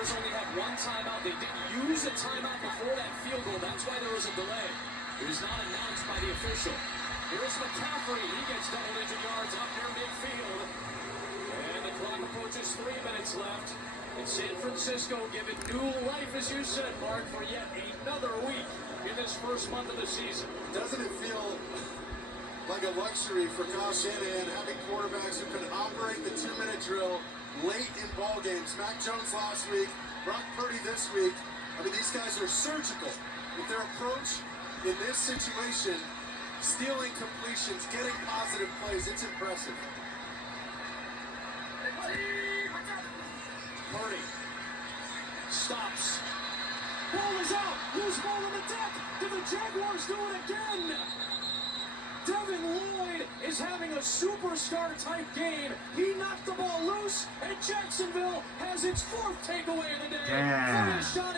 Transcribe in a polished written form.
Bears only had one timeout. They didn't use a timeout before that field goal. That's why there was a delay. It was not announced by the official. Here's McCaffrey. He gets double-digit yards up near midfield. And the clock approaches 3 minutes left. And San Francisco giving new life, as you said, Mark, for yet another week in this first month of the season. Doesn't it feel like a luxury for Kyle Shanahan having quarterbacks who can operate the 2-minute drill late in ball games? Mac Jones last week, Brock Purdy this week. I mean, these guys are surgical with their approach in this situation, stealing completions, getting positive plays. It's impressive. Purdy stops. Ball is out. Loose ball on the deck. Did the Jaguars do it again? Devin Lloyd is having a superstar-type game. He knocked the ball loose, and Jacksonville has its 4th takeaway of the day. First shot